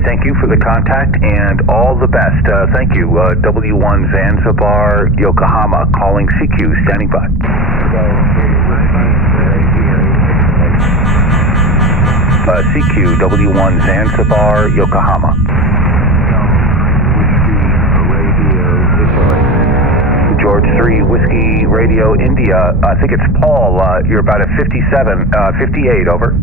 Thank you for the contact and all the best. Thank you. W1 Zanzibar, Yokohama, calling CQ, standing by. CQ, W1 Zanzibar, Yokohama. George 3, Whiskey Radio, India. I think it's Paul. You're about a 57, 58, over.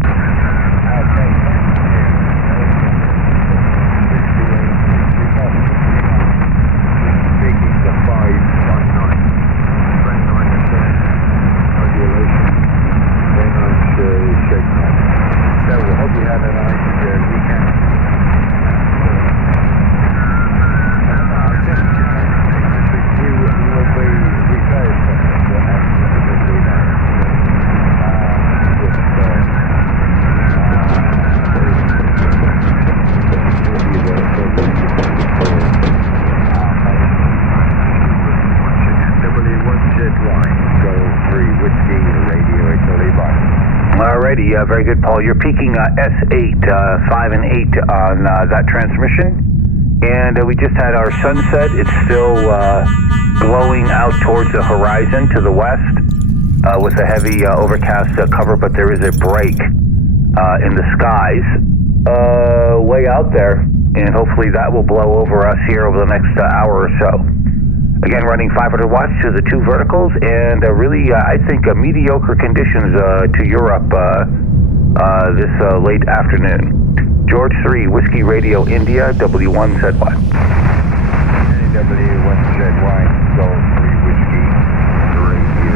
Alrighty, very good, Paul. You're peaking S8, 5 and 8 on that transmission. And we just had our sunset. It's still glowing out towards the horizon to the west with a heavy overcast cover, but there is a break in the skies way out there. And hopefully that will blow over us here over the next hour or so. Again, running 500 watts to the 2 verticals, and really, I think, mediocre conditions to Europe this late afternoon. George 3, Whiskey Radio India, W1ZY. W1ZY, so 3 Whiskey Radio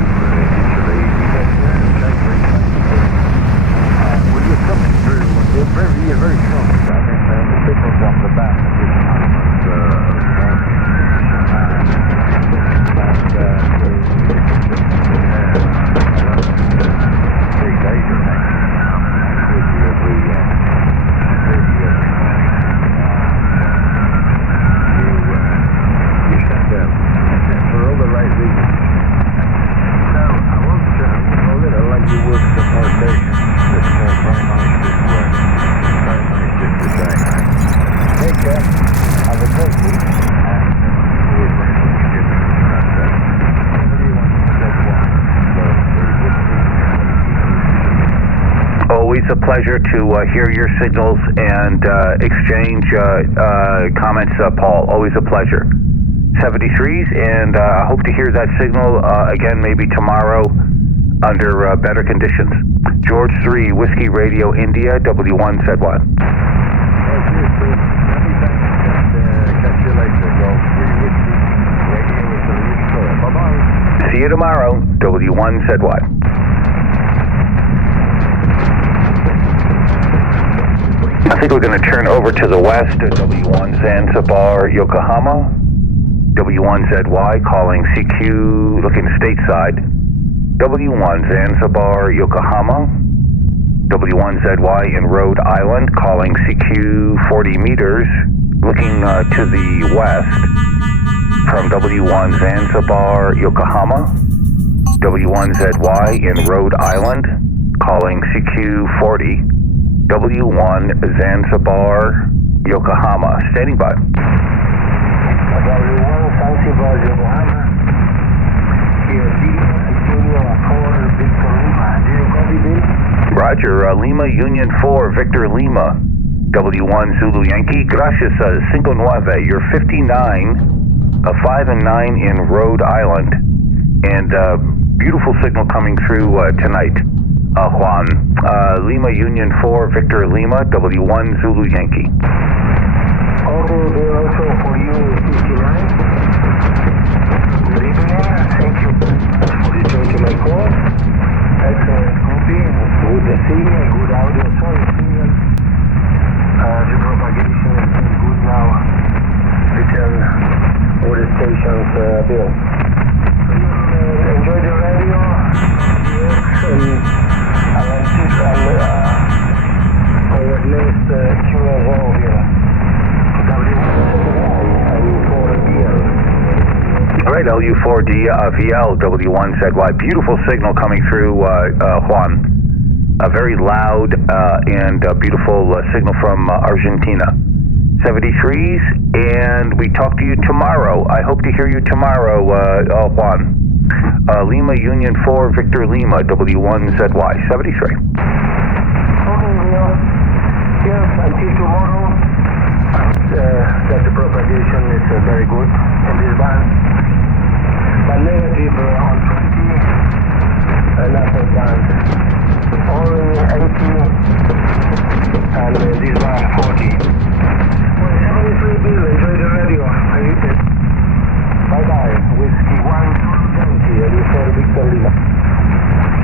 Well, you're coming through, you're very strong. I mean, the signals off the bat are just Always a pleasure to hear your signals and exchange comments, Paul. Always a pleasure. 73s, and I hope to hear that signal again maybe tomorrow under better conditions. George 3, Whiskey Radio India, W1ZY. Catch you later, Golf 3 Whiskey. Radio is the lead. Bye-bye. See you tomorrow, W1ZY. I think we're going to turn over to the west, W1 Zanzibar, Yokohama. W1ZY calling CQ, looking stateside. W1 Zanzibar, Yokohama. W1ZY in Rhode Island calling CQ 40 meters, looking to the west from W1 Zanzibar, Yokohama. W1ZY in Rhode Island calling CQ 40. W1 Zanzibar, Yokohama. Standing by. W1 Zanzibar, Yokohama. Here, Lima, 4, Victor Lima. Do you copy, Bill? Roger. Lima, Union 4, Victor Lima. W1 Zulu Yankee. Gracias, 59. You're 59, 5 and 9 in Rhode Island. And beautiful signal coming through tonight. Juan. Lima Union 4, Victor Lima, W1 Zulu Yankee. Okay, also for you, 59. Good evening. Thank you for returning my call. Excellent copy. Good signal, good audio. Sorry, signal. The propagation is good now. Return all the stations, Bill. Enjoy the radio. Yes, our next QSO here. All right, LU4D VL, W1ZY. Beautiful signal coming through, Juan. A very loud and beautiful signal from Argentina. 73s, and we talk to you tomorrow. I hope to hear you tomorrow, Juan. Lima Union 4, Victor Lima, W1ZY, 73. Okay, Leo. Yes, until tomorrow. That the propagation is very good in this band. But negative on 20, nothing band. Only 80, and this band 40. Well, 73 Bill, enjoy the radio. Bye-bye. Whiskey 120, for Victor Lima.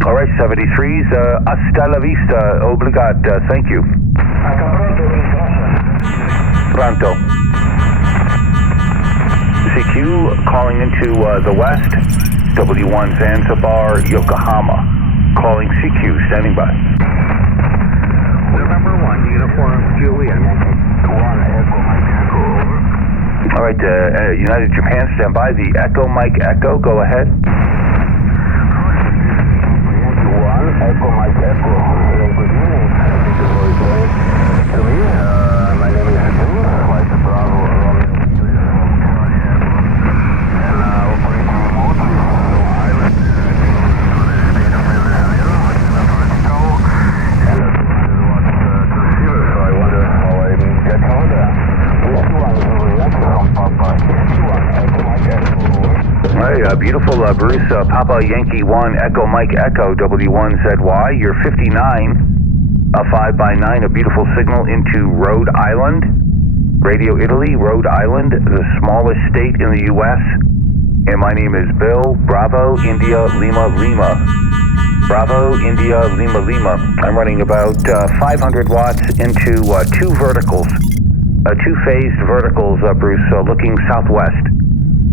All right, 73s, hasta la vista, obrigado, thank you. Hasta pronto, gracias. Pronto. CQ calling into the west, W1 Zanzibar, Yokohama. Calling CQ, standing by. November 1, Uniform Juliet. 1 Echo Mike Echo, over. All right, United Japan, stand by. The Echo Mike Echo, go ahead. 1 Echo Mike Echo. Good evening. Thank you for returning to me. My name is Zulu, Mike Bravo, Romeo, and operating remotely from Long Island to the state of Rio de Janeiro, Puerto Rico, and as what to the receiver, so I wonder how I get on there. This one is a reaction from Papa. 61 Echo Mike Echo. Bruce, Papa Yankee 1, Echo Mike Echo, W1ZY. You're 59, 5x9, a beautiful signal into Rhode Island. Radio Italy, Rhode Island, the smallest state in the U.S. And my name is Bill, Bravo, India, Lima, Lima. Bravo, India, Lima, Lima. I'm running about 500 watts into two verticals, two-phased verticals, Bruce, looking southwest.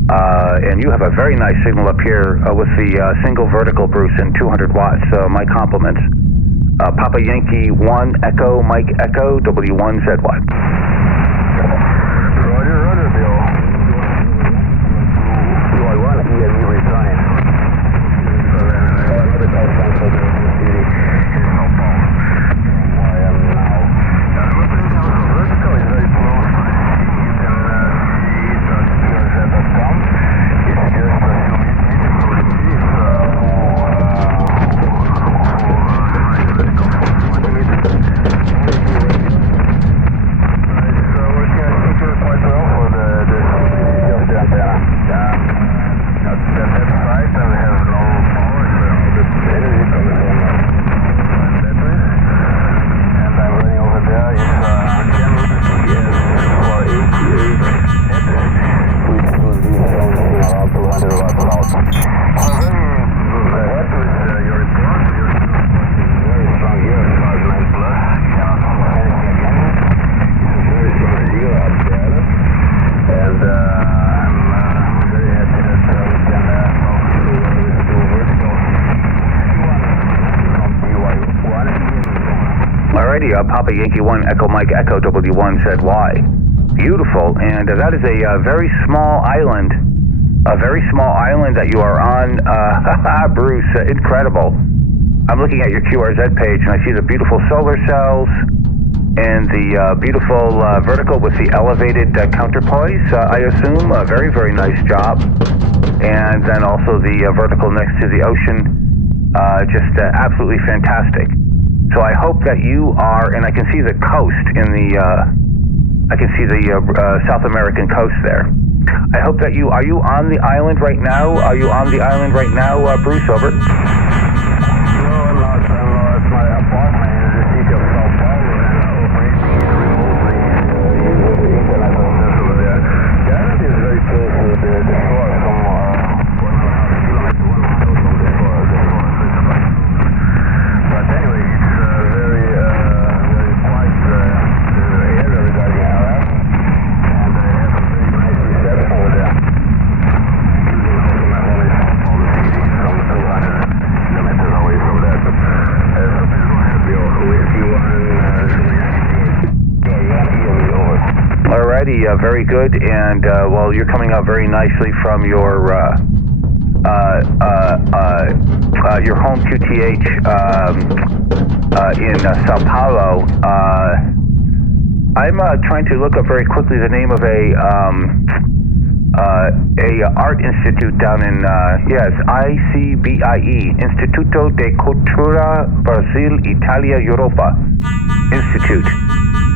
And you have a very nice signal up here with the single vertical, Bruce, and 200 watts. My compliments. Papa Yankee 1, Echo, Mike Echo, W1ZY. Roger, Bill. UI1, EME resign. Another call sign for the city. Sao Paulo. I am now. Looking down the vertical is very close to the sea. You can see it as clear as that comes. It's just a few meters from the sea. Papa Yankee 1, Echo Mike Echo, W1ZY. Beautiful, and that is a very small island. A very small island that you are on. Bruce, incredible. I'm looking at your QRZ page, and I see the beautiful solar cells and the beautiful vertical with the elevated counterpoise, I assume. A very, very nice job. And then also the vertical next to the ocean. Just absolutely fantastic. So I hope that you are, and I can see the coast in the, I can see the South American coast there. I hope that are you on the island right now? Are you on the island right now, Bruce? Over. No, I'm not. I'm at my apartment in the city of Sao Paulo and operating remotely using the internet access over there. The island is very close to the shore, some 1.5 kilometers, 1 mile from the shore. But anyway, it's very quiet area regarding RF, and I have a very nice reception over there. Using also my home in Sao Paulo City, some 200 kilometers away from there. So please go ahead, Bill, with you and Alrighty, very good, and well, you're coming out very nicely from your home QTH in Sao Paulo. I'm trying to look up very quickly the name of a art institute down in yes, ICBIE, Instituto de Cultura Brasil Italia Europa Institute,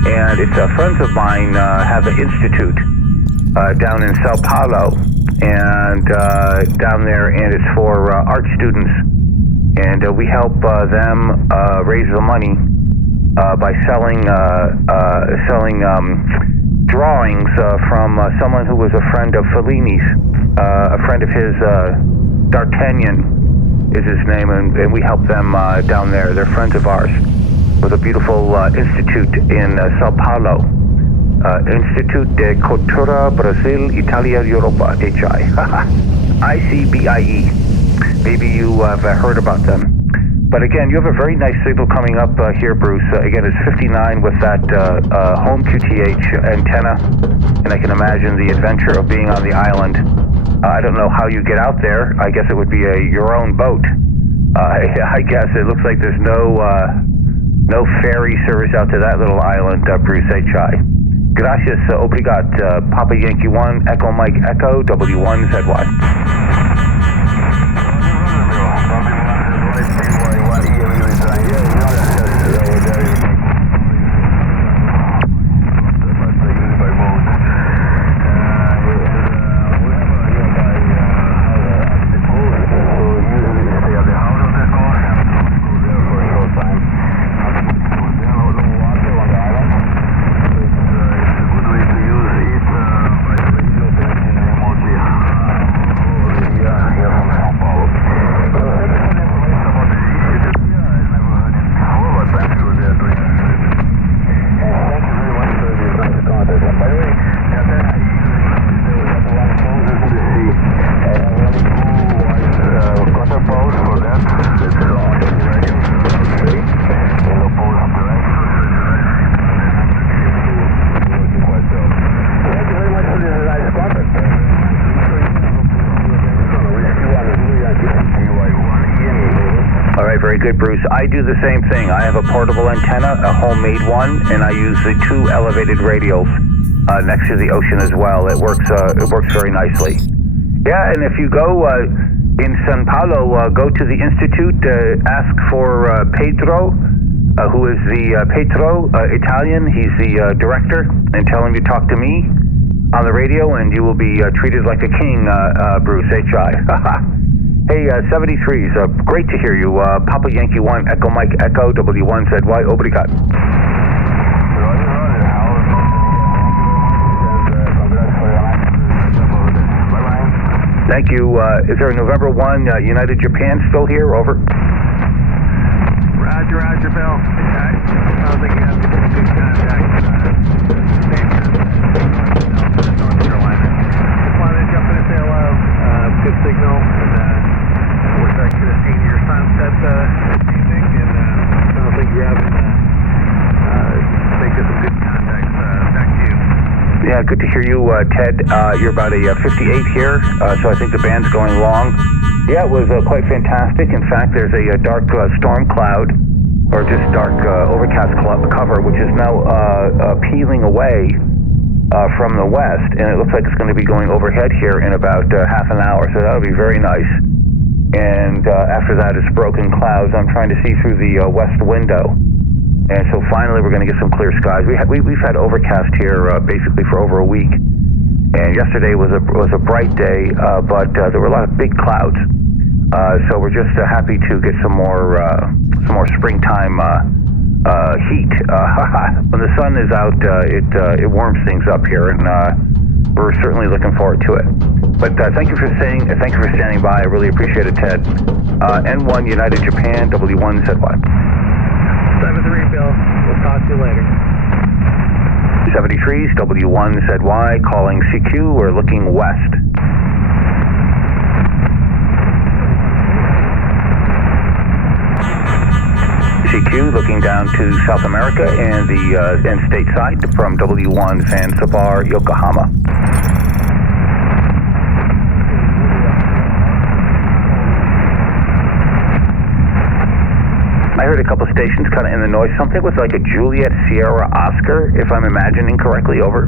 and it's friends of mine have an institute down in Sao Paulo, and down there, and it's for art students, and we help them raise the money by selling drawings from someone who was a friend of Fellini's, a friend of his, D'Artagnan is his name, and we help them down there. They're friends of ours with a beautiful institute in Sao Paulo. Institute de Cultura Brasil Italia Europa, HI. ICBIE. Maybe you have heard about them. But again, you have a very nice signal coming up here, Bruce. Again, it's 59 with that home QTH antenna, and I can imagine the adventure of being on the island. I don't know how you get out there. I guess it would be your own boat. I guess it looks like there's no ferry service out to that little island, Bruce, HI. Gracias, obrigat, Papa Yankee 1, Echo Mike Echo, W1ZY. It's Bruce. I do the same thing. I have a portable antenna, a homemade one, and I use the 2 elevated radials next to the ocean as well. It works very nicely. Yeah, and if you go in Sao Paulo, go to the Institute, ask for Pedro, who is the Italian. He's the director, and tell him you talk to me on the radio, and you will be treated like a king, Bruce, H.I. Hey, 73s, great to hear you. Papa Yankee 1, Echo Mike Echo, W1ZY, obrigado. Thank you. Is there a November 1 United Japan still here? Over. Roger, Bill. Sounds like you have good contact. North Carolina. Just wanted to jump in and say hello. Good signal. And wish I could have seen your sunset this evening. And sounds like you're having some good contacts. Back to you. Yeah, good to hear you, Ted. You're about a 58 here, so I think the band's going long. Yeah, it was quite fantastic. In fact, there's a dark storm cloud, or just dark overcast cover, which is now peeling away from the west, and it looks like it's going to be going overhead here in about half an hour, so that'll be very nice. And after that, it's broken clouds. I'm trying to see through the west window. And so finally, we're going to get some clear skies. We've had overcast here basically for over a week. And yesterday was a bright day, but there were a lot of big clouds. So we're just happy to get some more springtime heat. When the sun is out, it warms things up here, and we're certainly looking forward to it. But thank you for standing by. I really appreciate it, Ted. N1 United Japan, W1ZY. 7-3, Bill. We'll talk to you later. 73s, W1ZY, calling CQ. We're looking west. CQ looking down to South America and the end state side from W1 Zanzibar, Yokohama. I heard a couple stations kind of in the noise. Something was like a Juliet Sierra Oscar, if I'm imagining correctly. Over.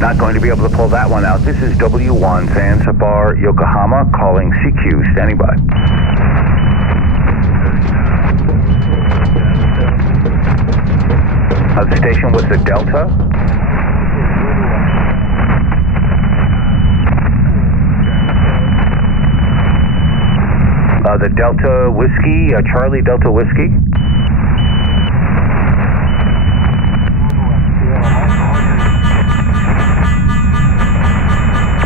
Not going to be able to pull that one out. This is W1 Zanzibar, Yokohama, calling CQ. Standing by. The station was the Delta. The Delta Whiskey, Charlie Delta Whiskey.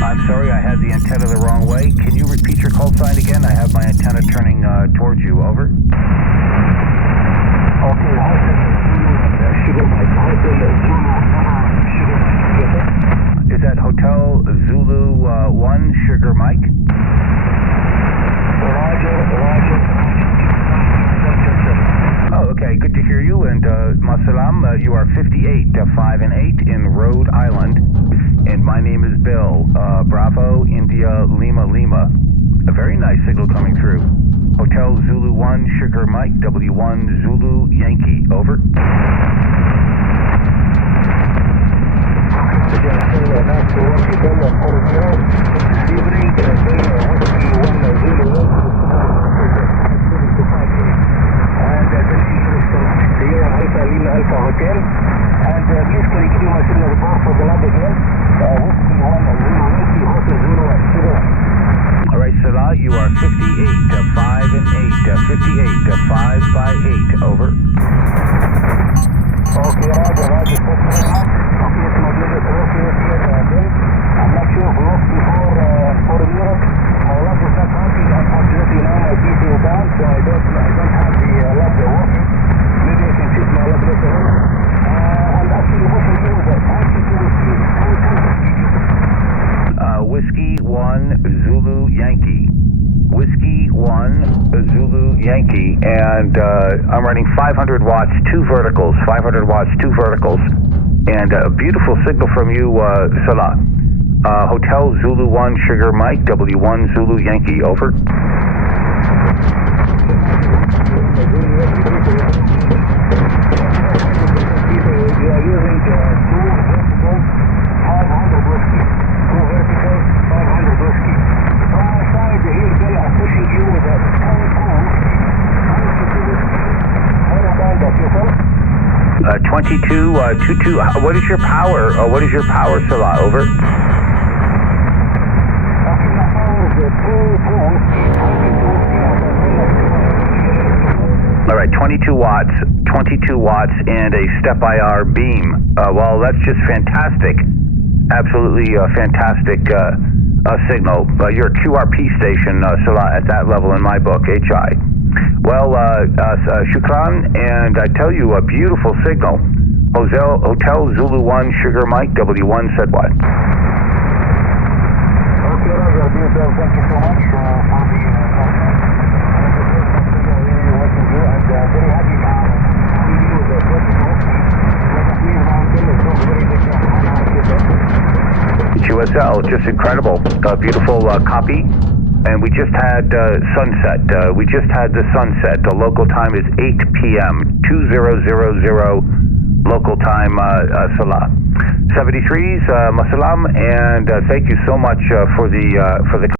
I'm sorry, I had the antenna the wrong way. Can you repeat your call sign again? I have my antenna turning towards you. Over. Is that Hotel Zulu 1 Sugar Mike? Oh, okay. Good to hear you. And Masalam, you are 58, 5 and 8 in Rhode Island. And my name is Bill. Bravo, India, Lima, Lima. A very nice signal coming through. Hotel Zulu 1 Sugar Mike, W1 Zulu Yankee. Over. All right, Salah, you are 58, 5 and 8, 58, 5 by 8, over. Okay, Roger, I'm not sure if we looked before Europe. My log was not working. Unfortunately, now my PC is down, so I don't have the log working. Maybe I can shift my log later on. And actually, what we do is that Whiskey 1 Zulu Yankee. Whiskey 1 Zulu Yankee, and I'm running 500 watts, 2 verticals, 500 watts, 2 verticals, and a beautiful signal from you, Salah. Hotel Zulu 1, Sugar Mike, W1 Zulu Yankee, over. Uh, 22, what is your power? What is your power, Salah? Over. All right, 22 watts, and a step IR beam. Well, that's just fantastic. Absolutely fantastic signal. You're a QRP station, Salah, at that level in my book, HI. Well, shukran, and I tell you, a beautiful signal. Hotel Zulu 1, Sugar Mike, W1, said what? Okay, Roger, beautiful. Thank you so much for the and very happy QSL, just incredible. Beautiful copy. And we just had sunset. We just had the sunset. The local time is 8 p.m. 2000 local time, Salah. 73s, Masalam, and thank you so much for the